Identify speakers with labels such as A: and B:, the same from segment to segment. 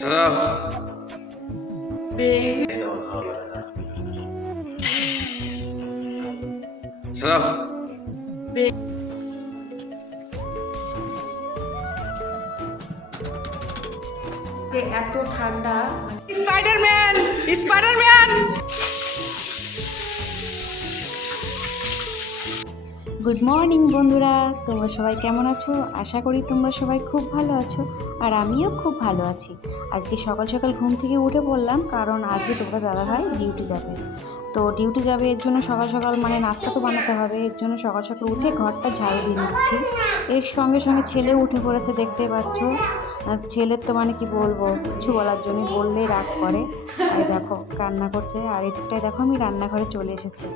A: এত ঠান্ডা Spiderman Spiderman
B: good morning বন্ধুরা। তোমরা সবাই কেমন আছো? আশা করি তোমরা সবাই খুব ভালো আছো। আর আমিও খুব ভালো আছি। আজকে সকাল সকাল ঘুম থেকে উঠে পড়লাম কারণ আজকে তোমরা দাদাভাই ডিউটি যাবে। তো ডিউটি যাবে, এর জন্য সকাল সকাল মানে নাস্তা তো বানাতে হবে, এর জন্য সকাল সকাল উঠে ঘরটা ঝাড়ু দিয়ে নিচ্ছি। এর সঙ্গে সঙ্গে ছেলে উঠে পড়েছে, দেখতে পাচ্ছ। ছেলের তো মানে কি বলব, কিছু বলার জন্য বললেই রাগ করে। এই দেখো, রান্না করছে, আর এদিকটায় দেখো আমি রান্নাঘরে চলে এসেছি।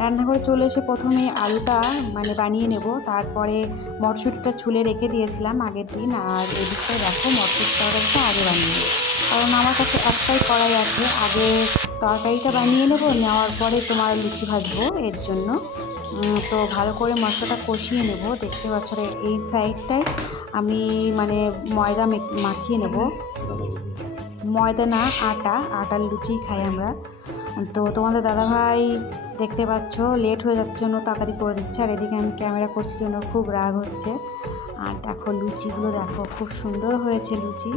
B: রান্নাঘরে চলে এসে প্রথমে আলুটা মানে বানিয়ে নেব, তারপরে মটরশুঁটিটা ছুলে রেখে দিয়েছিলাম আগের দিন, আর এদিকটায় দেখো মটরশুঁটি আগে বানিয়ে কারণ আমার কাছে একটাই কড়াই আছে, আগে তরকারিটা বানিয়ে নেব, নেওয়ার পরে তোমার লুচি ভাজবো এর জন্য। তো ভালো করে মশলাটা কষিয়ে নেব। দেখতে পাচ্ছ এই সাইডটায় আমি মানে ময়দা মেখ- মাখিয়ে নেব। ময়দা না, আটা, আটার লুচি খাই আমরা। তো তোমাদের দাদাভাই দেখতে পাচ্ছ লেট হয়ে যাচ্ছে জন্য তাড়াতাড়ি করে দিচ্ছে, আর এদিকে আমি ক্যামেরা করছি জন্য খুব রাগ হচ্ছে। আর দেখো লুচিগুলো দেখো, খুব সুন্দর হয়েছে লুচি।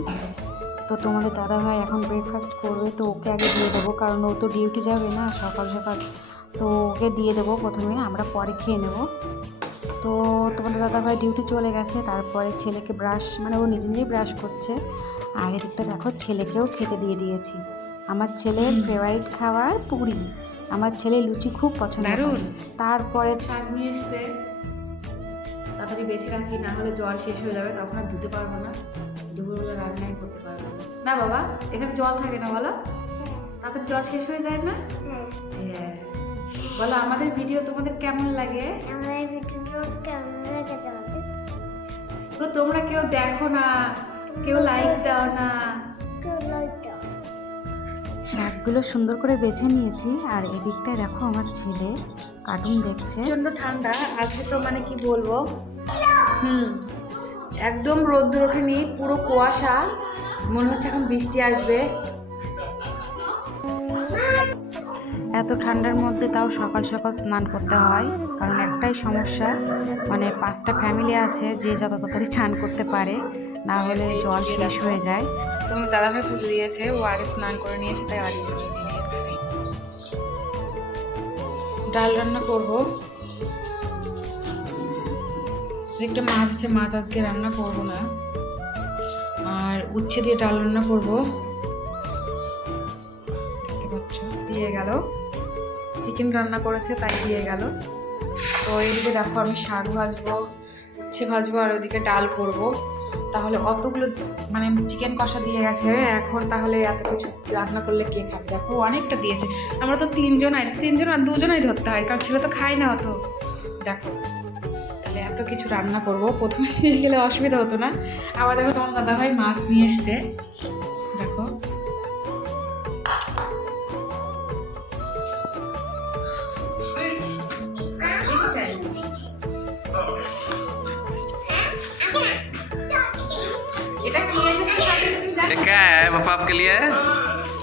B: তো তোমাদের দাদাভাই এখন ব্রেকফাস্ট করবে তো ওকে আগে দিয়ে দেবো। কারণ ও তো ডিউটি যাবে না সকাল সকাল। তো ওকে দিয়ে দেবো প্রথমে আমরা পরে খেয়ে নেব। তো তোমাদের দাদাভাই ডিউটি চলে গেছে তারপরে ছেলেকে ব্রাশ মানে ও নিজে নিজেই ব্রাশ করছে। আর এদিকটা দেখো ছেলেকেও খেতে দিয়ে দিয়েছি। আমার ছেলের ফেভারিট খাবার পুরি। আমার ছেলে লুচি খুব পছন্দ করে। তারপরে
A: শাক নিয়ে এসছে। তাড়াতাড়ি বেছে রাখি না হলে জল শেষ হয়ে যাবে তখন আর ধুতে পারব না। দুপুরবেলা রান্নাই করতে পারব না। না বাবা এখানে জল থাকে না বলো? তাড়াতাড়ি জল শেষ হয়ে যায় না? হ্যাঁ বলো আমাদের ভিডিও তোমাদের কেমন লাগে?
C: কেমন লাগে
A: তো তোমরা কেউ দেখো না কেউ লাইক দাও না।
B: শাকগুলো সুন্দর করে বেছে নিয়েছি আর এদিকটায় দেখো আমার ছেলে কার্টুন দেখছে।
A: প্রচণ্ড ঠান্ডা আজকে তো মানে কি বলব হুম একদম রোদ্র ওঠেনি পুরো কুয়াশা। মনে হচ্ছে এখন বৃষ্টি আসবে।
B: এত ঠান্ডার মধ্যে তাও সকাল সকাল স্নান করতে হয় কারণ একটাই সমস্যা মানে পাঁচটা ফ্যামিলি আছে যে যত তাড়াতাড়ি স্নান করতে পারে না হলে জল শেষ হয়ে যায়।
A: তোমার দাদাভাই পুজো দিয়েছে ও আগে স্নান করে নিয়েছে তাই আগে পুজো দিয়ে নিয়েছে। ডাল রান্না করব। একটা মাছ আছে মাছ আজকে রান্না করব না। আর উচ্ছে দিয়ে ডাল রান্না করব। দিয়ে গেল। চিকেন রান্না করেছে, তাই দিয়ে গেল। তো এদিকে দেখো আমি শাক ভাজবো, উচ্ছে ভাজবো, আর ওদিকে ডাল করব। তাহলে অতগুলো মানে চিকেন কষা দিয়ে গেছে, এখন তাহলে এত কিছু রান্না করলে কে খাবে? দেখো অনেকটা দিয়েছে। আমরা তো তিনজনাই, তিনজন আর দুজনাই ধরতে হয়, কারণ ছেলে তো খায় না অত। দেখো এত কিছু রান্না করব প্রথমে দিয়ে গেলে অসুবিধা হতো না আবার দেখো তোমার দাদাভাই মাছ নিয়ে এসছে দেখো এটা কি এসেছে সাথে তুমি জানো?
D: ये क्या है पापा आपके लिए है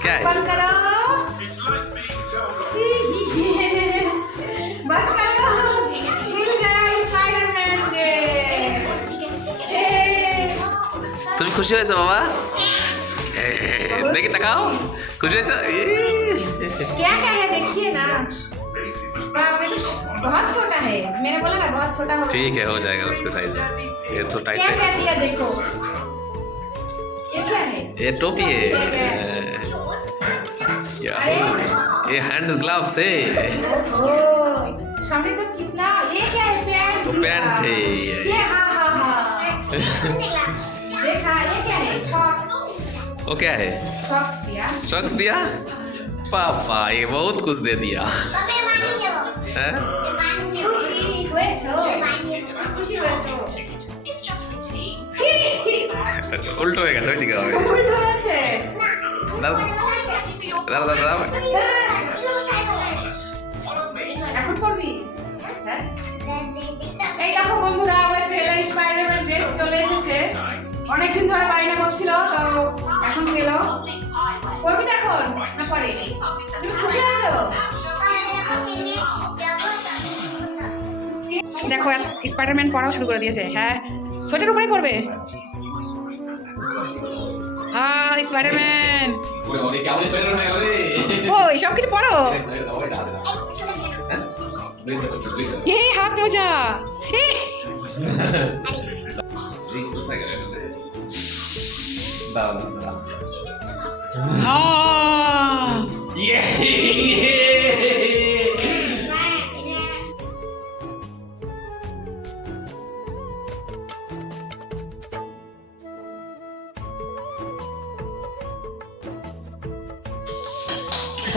D: क्या है তুমি খুশি হয়েছো বাবা এ, দেখি তাকাও খুশি হয়েছো ইস।
A: क्या क्या है देखिए ना बाप रे, बहुत छोटा है मैंने बोला ना बहुत छोटा हो
D: ठीक है हो जाएगा उसके साइज में ये तो टाइट
A: क्या
D: है
A: क्या दिया देखो ये क्या है
D: ये टोपी है या, ये हैंड ग्लव्स है
A: ओ सामने तो कितना ये क्या है पैंट
D: वो पैंट है ये।
A: ये हाँ हाँ हाँ
D: वो क्या है
A: সক্স দিয়া
D: शख्स दिया पापा ये बहुत कुछ दे दिया
C: তবে বানিয়ে যাবো
D: हैं?
C: বানিয়ে
A: খুশি হয়েছো খুশি হয়েছো
D: উল্টো হয়ে গেছে ওইদিকে হবে
A: উল্টো হয়েছে
D: দাদা দাদা দাদা দাদা
A: এখন পড়বি হ্যাঁ এই দেখো বন্ধুরা আমার ছেলে স্পাইডারম্যান ড্রেস চলে এসেছে অনেকদিন ধরে বায়না করছিল তো এখন পেল করবি এখন? না পরে। তুমি খুশি আছো? দেখো স্পাইডারম্যান পড়াও শুরু করে দিয়েছে। হ্যাঁ। সোয়েটার উপরেই পড়বে? হ্যাঁ স্পাইডারম্যান ও সব কিছু পড়ো? এই হাত মোজা এই, আহ,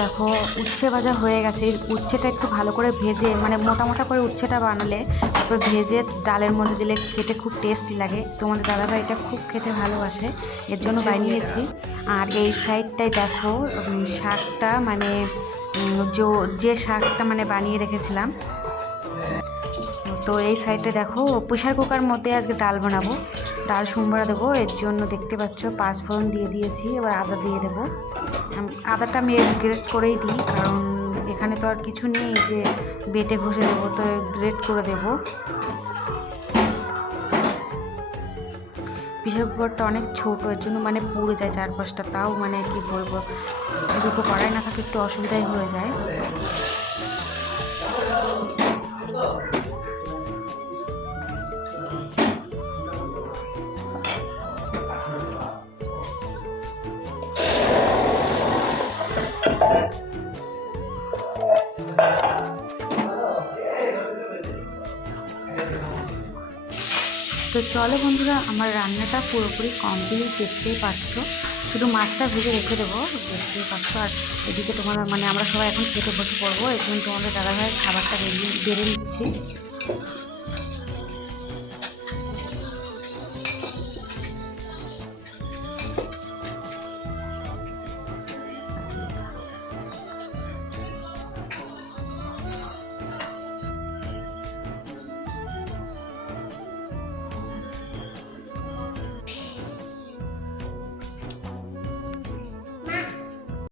B: দেখো উচ্ছে ভাজা হয়ে গেছে। এই উচ্ছেটা একটু ভালো করে ভেজে মানে মোটা মোটা করে উচ্ছেটা বানালে তারপর ভেজে ডালের মধ্যে দিলে খেতে খুব টেস্টি লাগে। তোমাদের দাদাভাই এটা খুব খেতে ভালোবাসে এর জন্য বানিয়েছি আর এই সাইডটাই দেখো শাকটা মানে যে শাকটা মানে বানিয়ে রেখেছিলাম। তো এই সাইডে দেখো প্রেশার কুকার মধ্যে আজকে ডাল বানাবো। ডাল সোমবার দেবো এর জন্য দেখতে পাচ্ছ পাঁচ ফোড়ন দিয়ে দিয়েছি এবার আদা দিয়ে দেবো। আম, আদাটা আমি গ্রেট করেই দিই কারণ এখানে তো আর কিছু নেই যে বেটে ঘষে দেবো তো গ্রেট করে দেবো। কুকারটা অনেক ছোট এর জন্য মানে পুড়ে যায় চারপাশটা তাও মানে কি বলব দুটো কড়াই না থাকলে একটু অসুবিধাই হয়ে যায়। তো চলো বন্ধুরা, আমার রান্নাটা পুরোপুরি কমপ্লিট দেখতেই পাচ্ছ। শুধু মাছটা ভেজে রেখে দেবো, দেখতেই পাচ্ছ। আর এদিকে তোমার মানে আমরা সবাই এখন খেতে বসে পড়ব, এখন তোমাদের দাদাভাই খাবারটা বেরিয়ে বেড়ে নিচ্ছি।